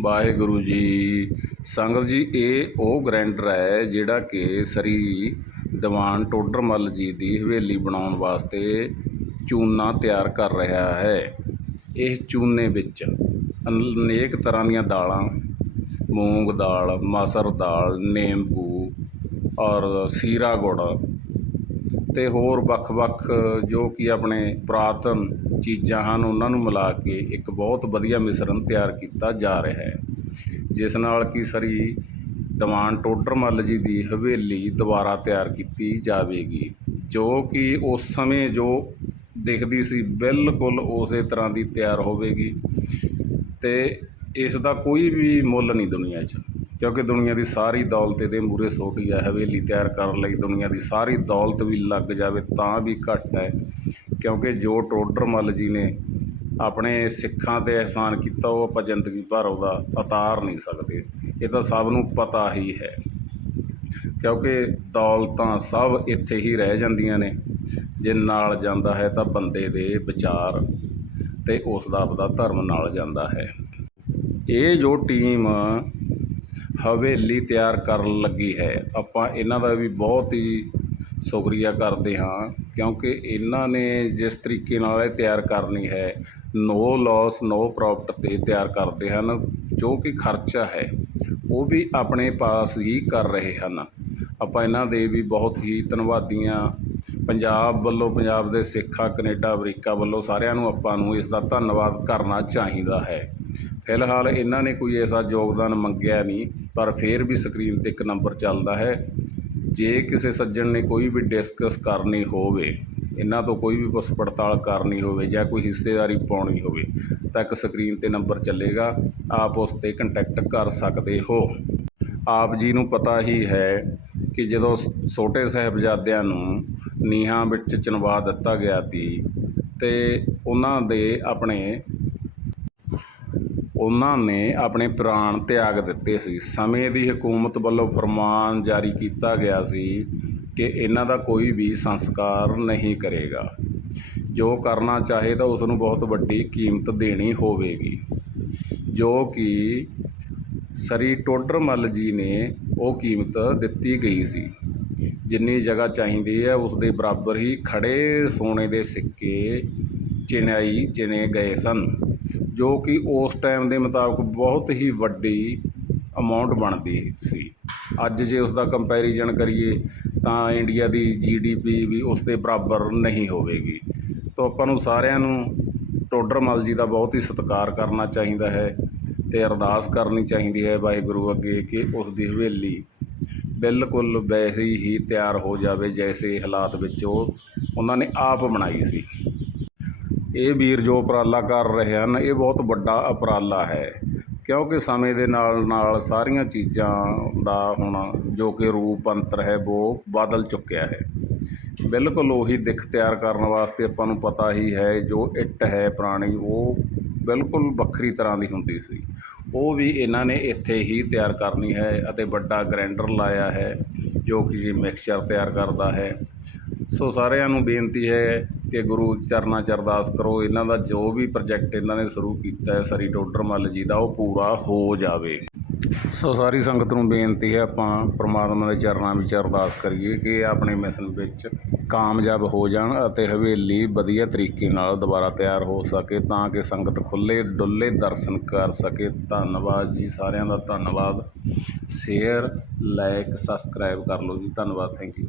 ਵਾਹਿਗੁਰੂ ਜੀ। ਸੰਗਤ ਜੀ, ਇਹ ਉਹ ਗ੍ਰੈਂਡਰ ਹੈ ਜਿਹੜਾ ਕਿ ਸਰੀ ਦੀਵਾਨ ਟੋਡਰਮੱਲ ਜੀ ਦੀ ਹਵੇਲੀ ਬਣਾਉਣ ਵਾਸਤੇ ਚੂਨਾ ਤਿਆਰ ਕਰ ਰਿਹਾ ਹੈ। ਇਸ ਚੂਨੇ ਵਿੱਚ ਅਨੇਕ ਤਰ੍ਹਾਂ ਦੀਆਂ ਦਾਲਾਂ, ਮੂੰਗ ਦਾਲ, ਮਸਰ ਦਾਲ, ਨਿੰਬੂ ਔਰ ਸੀਰਾ ਗੁੜ ਅਤੇ ਹੋਰ ਵੱਖ-ਵੱਖ ਜੋ ਕਿ ਆਪਣੇ ਪੁਰਾਤਨ ਚੀਜ਼ਾਂ ਹਨ, ਉਹਨਾਂ ਨੂੰ ਮਿਲਾ ਕੇ ਇੱਕ ਬਹੁਤ ਵਧੀਆ ਮਿਸ਼ਰਣ ਤਿਆਰ ਕੀਤਾ ਜਾ ਰਿਹਾ ਹੈ। ਜਿਸ ਨਾਲ ਕਿ ਸ੍ਰੀ ਦੀਵਾਨ ਟੋਡਰਮੱਲ ਜੀ ਦੀ ਹਵੇਲੀ ਦੁਬਾਰਾ ਤਿਆਰ ਕੀਤੀ ਜਾਵੇਗੀ, ਜੋ ਕਿ ਉਸ ਸਮੇਂ ਜੋ ਦਿਖਦੀ ਸੀ ਬਿਲਕੁਲ ਉਸੇ ਤਰ੍ਹਾਂ ਦੀ ਤਿਆਰ ਹੋਵੇਗੀ ਅਤੇ ਇਸ ਦਾ ਕੋਈ ਵੀ ਮੁੱਲ ਨਹੀਂ ਦੁਨੀਆ 'ਚ, ਕਿਉਂਕਿ ਦੁਨੀਆ ਦੀ ਸਾਰੀ ਦੌਲਤ ਇਹਦੇ ਮੂਹਰੇ ਛੋਟੀ ਹੈ ਹਵੇਲੀ ਤਿਆਰ ਕਰਨ ਲਈ ਦੁਨੀਆ ਦੀ ਸਾਰੀ ਦੌਲਤ ਵੀ ਲੱਗ ਜਾਵੇ ਤਾਂ ਵੀ ਘੱਟ ਹੈ, ਕਿਉਂਕਿ ਜੋ ਟੋਡਰਮੱਲ ਜੀ ਨੇ ਆਪਣੇ ਸਿੱਖਾਂ 'ਤੇ ਅਹਿਸਾਨ ਕੀਤਾ, ਉਹ ਆਪਾਂ ਜ਼ਿੰਦਗੀ ਭਰ ਉਹਦਾ ਉਤਾਰ ਨਹੀਂ ਸਕਦੇ। ਇਹ ਤਾਂ ਸਭ ਨੂੰ ਪਤਾ ਹੀ ਹੈ, ਕਿਉਂਕਿ ਦੌਲਤਾਂ ਸਭ ਇੱਥੇ ਹੀ ਰਹਿ ਜਾਂਦੀਆਂ ਨੇ, ਜੇ ਨਾਲ ਜਾਂਦਾ ਹੈ ਤਾਂ ਬੰਦੇ ਦੇ ਵਿਚਾਰ ਅਤੇ ਉਸ ਦਾ ਆਪਦਾ ਧਰਮ ਨਾਲ ਜਾਂਦਾ ਹੈ। ਇਹ ਜੋ ਟੀਮ ਹਵੇਲੀ ਤਿਆਰ ਕਰਨ ਲੱਗੀ ਹੈ, ਆਪਾਂ ਇਹਨਾਂ ਦਾ ਵੀ ਬਹੁਤ ਹੀ ਸ਼ੁਕਰੀਆ ਕਰਦੇ ਹਾਂ, ਕਿਉਂਕਿ ਇਹਨਾਂ ਨੇ ਜਿਸ ਤਰੀਕੇ ਨਾਲ ਇਹ ਤਿਆਰ ਕਰਨੀ ਹੈ ਨੋ ਲੋਸ ਨੋ ਪ੍ਰੋਫਿਟ 'ਤੇ ਤਿਆਰ ਕਰਦੇ ਹਨ, ਜੋ ਕਿ ਖਰਚਾ ਹੈ, ਉਹ ਵੀ ਆਪਣੇ ਪਾਸ ਹੀ ਕਰ ਰਹੇ ਹਨ। ਆਪਾਂ ਇਹਨਾਂ ਦੇ ਵੀ ਬਹੁਤ ਹੀ ਧੰਨਵਾਦੀਆਂ ਪੰਜਾਬ ਵੱਲੋਂ, ਪੰਜਾਬ ਦੇ ਸਿੱਖਾਂ ਕਨੇਡਾ ਅਮਰੀਕਾ ਵੱਲੋਂ ਸਾਰਿਆਂ ਨੂੰ ਆਪਾਂ ਨੂੰ ਇਸ ਦਾ ਧੰਨਵਾਦ ਕਰਨਾ ਚਾਹੀਦਾ ਹੈ। ਫਿਲਹਾਲ ਇਹਨਾਂ ਨੇ ਕੋਈ ਐਸਾ ਯੋਗਦਾਨ ਮੰਗਿਆ ਨਹੀਂ, ਪਰ ਫਿਰ ਵੀ ਸਕਰੀਨ 'ਤੇ ਇੱਕ ਨੰਬਰ ਚੱਲਦਾ ਹੈ। ਜੇ ਕਿਸੇ ਸੱਜਣ ਨੇ ਕੋਈ ਵੀ ਡਿਸਕਸ ਕਰਨੀ ਹੋਵੇ, ਇਹਨਾਂ ਤੋਂ ਕੋਈ ਵੀ ਪੁੱਛ ਪੜਤਾਲ ਕਰਨੀ ਹੋਵੇ ਜਾਂ ਕੋਈ ਹਿੱਸੇਦਾਰੀ ਪਾਉਣੀ ਹੋਵੇ, ਤਾਂ ਇੱਕ ਸਕਰੀਨ 'ਤੇ ਨੰਬਰ ਚੱਲੇਗਾ। ਆਪ ਉਸ 'ਤੇ ਕੰਟੈਕਟ ਕਰ ਸਕਦੇ ਹੋ। ਆਪ ਜੀ ਨੂੰ ਪਤਾ ਹੀ ਹੈ ਕਿ ਜਦੋਂ ਛੋਟੇ ਸਾਹਿਬਜ਼ਾਦਿਆਂ ਨੂੰ ਨੀਹਾਂ ਵਿੱਚ ਚਿਣਵਾ ਦਿੱਤਾ ਗਿਆ ਸੀ ਅਤੇ ਉਹਨਾਂ ਦੇ ਆਪਣੇ, ਉਹਨਾਂ ਨੇ ਆਪਣੇ ਪ੍ਰਾਣ ਤਿਆਗ ਦਿੱਤੇ ਸੀ। ਸਮੇਂ ਦੀ ਹਕੂਮਤ ਵੱਲੋਂ ਫਰਮਾਨ ਜਾਰੀ ਕੀਤਾ ਗਿਆ ਸੀ ਕਿ ਇਹਨਾਂ ਦਾ ਕੋਈ ਵੀ ਸੰਸਕਾਰ ਨਹੀਂ ਕਰੇਗਾ। ਜੋ ਕਰਨਾ ਚਾਹੇ ਤਾਂ ਉਸ ਨੂੰ ਬਹੁਤ ਵੱਡੀ ਕੀਮਤ ਦੇਣੀ ਹੋਵੇਗੀ। ਜੋ ਕਿ ਸਰੀ ਟੋਡਰਮੱਲ ਜੀ ਨੇ ਉਹ ਕੀਮਤ ਦਿੱਤੀ ਗਈ ਸੀ। ਜਿੰਨੀ ਜਗ੍ਹਾ ਚਾਹੀਦੀ ਹੈ ਉਸ ਦੇ ਬਰਾਬਰ ਹੀ ਖੜੇ ਸੋਨੇ ਦੇ ਸਿੱਕੇ ਚਿਣਾਈ ਚਿਣੇ ਗਏ ਸਨ, ਜੋ ਕਿ ਉਸ ਟਾਈਮ ਦੇ ਮੁਤਾਬਕ ਬਹੁਤ ਹੀ ਵੱਡੀ ਅਮਾਉਂਟ ਬਣਦੀ ਸੀ। ਅੱਜ ਜੇ ਉਸ ਦਾ ਕੰਪੈਰੀਜ਼ਨ ਕਰੀਏ, ਤਾਂ ਇੰਡੀਆ ਦੀ ਜੀਡੀਪੀ ਵੀ ਉਸ ਦੇ ਬਰਾਬਰ ਨਹੀਂ ਹੋਵੇਗੀ। ਤਾਂ ਆਪਾਂ ਨੂੰ ਸਾਰਿਆਂ ਨੂੰ ਟੋਡਰਮੱਲ ਜੀ ਦਾ ਬਹੁਤ ਹੀ ਸਤਿਕਾਰ ਕਰਨਾ ਚਾਹੀਦਾ ਹੈ। ਅਤੇ ਅਰਦਾਸ ਕਰਨੀ ਚਾਹੀਦੀ ਹੈ ਵਾਹਿਗੁਰੂ ਅੱਗੇ ਕਿ ਉਸ ਦੀ ਹਵੇਲੀ ਬਿਲਕੁਲ ਵੈਸੇ ਹੀ ਤਿਆਰ ਹੋ ਜਾਵੇ ਜੈਸੇ ਹਾਲਾਤ ਵਿੱਚ ਉਹ, ਉਹਨਾਂ ਨੇ ਆਪ ਬਣਾਈ ਸੀ। ਇਹ ਵੀਰ ਜੋ ਉਪਰਾਲਾ ਕਰ ਰਹੇ ਹਨ, ਇਹ ਬਹੁਤ ਵੱਡਾ ਉਪਰਾਲਾ ਹੈ, ਕਿਉਂਕਿ ਸਮੇਂ ਦੇ ਨਾਲ ਨਾਲ ਸਾਰੀਆਂ ਚੀਜ਼ਾਂ ਦਾ ਹੁਣ ਜੋ ਕਿ ਰੂਪ ਅੰਤਰ ਹੈ, ਉਹ ਬਦਲ ਚੁੱਕਿਆ ਹੈ। ਬਿਲਕੁਲ ਉਹੀ ਦਿੱਖ ਤਿਆਰ ਕਰਨ ਵਾਸਤੇ ਆਪਾਂ ਨੂੰ ਪਤਾ ਹੀ ਹੈ, ਜੋ ਇੱਟ ਹੈ ਪੁਰਾਣੀ, ਉਹ ਬਿਲਕੁਲ ਵੱਖਰੀ ਤਰ੍ਹਾਂ ਦੀ ਹੁੰਦੀ ਸੀ। ਉਹ ਵੀ ਇਹਨਾਂ ਨੇ ਇੱਥੇ ਹੀ ਤਿਆਰ ਕਰਨੀ ਹੈ ਅਤੇ ਵੱਡਾ ਗ੍ਰੈਂਡਰ ਲਾਇਆ ਹੈ, ਜੋ ਕਿ ਜੀ ਮਿਕਸਚਰ ਤਿਆਰ ਕਰਦਾ ਹੈ। ਸੋ ਸਾਰਿਆਂ ਨੂੰ ਬੇਨਤੀ ਹੈ ਕਿ ਗੁਰੂ ਚਰਨਾਂ 'ਚ ਅਰਦਾਸ ਕਰੋ, ਇਹਨਾਂ ਦਾ ਜੋ ਵੀ ਪ੍ਰੋਜੈਕਟ ਇਹਨਾਂ ਨੇ ਸ਼ੁਰੂ ਕੀਤਾ ਹੈ ਸਰੀ ਟੋਡਰਮੱਲ ਜੀ ਦਾ, ਉਹ ਪੂਰਾ ਹੋ ਜਾਵੇ। ਸੋ ਸਾਰੀ ਸੰਗਤ ਨੂੰ ਬੇਨਤੀ ਹੈ, ਆਪਾਂ ਪਰਮਾਤਮਾ ਦੇ ਚਰਨਾਂ ਵਿੱਚ ਅਰਦਾਸ ਕਰੀਏ ਕਿ ਆਪਣੇ ਮਿਸ਼ਨ ਵਿੱਚ ਕਾਮਯਾਬ ਹੋ ਜਾਣ ਅਤੇ ਹਵੇਲੀ ਵਧੀਆ ਤਰੀਕੇ ਨਾਲ ਦੁਬਾਰਾ ਤਿਆਰ ਹੋ ਸਕੇ ਤਾਂ ਕਿ ਸੰਗਤ ਖੁੱਲੇ ਡੁੱਲੇ ਦਰਸ਼ਨ ਕਰ ਸਕੇ। ਧੰਨਵਾਦ ਜੀ ਸਾਰਿਆਂ ਦਾ। ਧੰਨਵਾਦ। ਸ਼ੇਅਰ ਲਾਈਕ ਸਬਸਕ੍ਰਾਈਬ ਕਰ ਲਓ ਜੀ। ਧੰਨਵਾਦ। Thank you